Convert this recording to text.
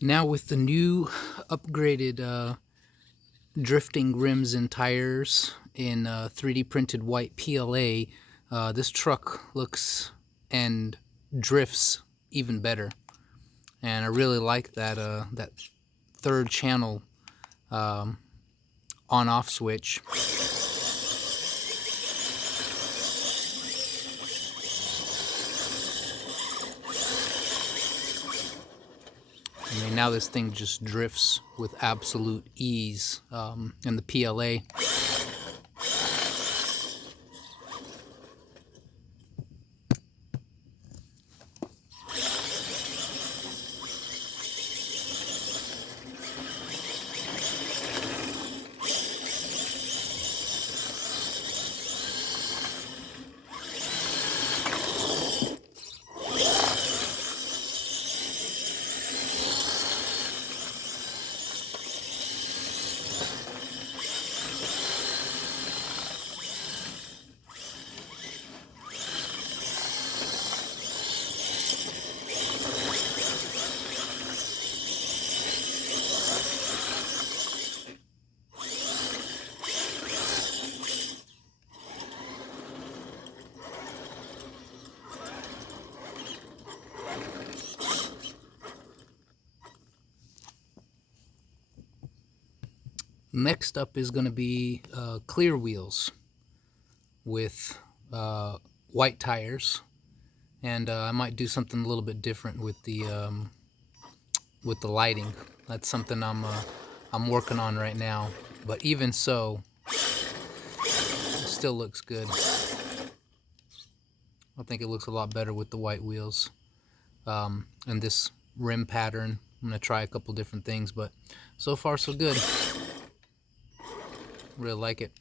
Now with the new upgraded drifting rims and tires in 3D printed white PLA, this truck looks and drifts even better. And I really like that third channel on-off switch. I mean, now this thing just drifts with absolute ease in the PLA. Next up is going to be clear wheels with white tires, and I might do something a little bit different with the lighting. That's something I'm working on right now. But even so, it still looks good. I think it looks a lot better with the white wheels and this rim pattern. I'm gonna try a couple different things, but so far so good. Really like it.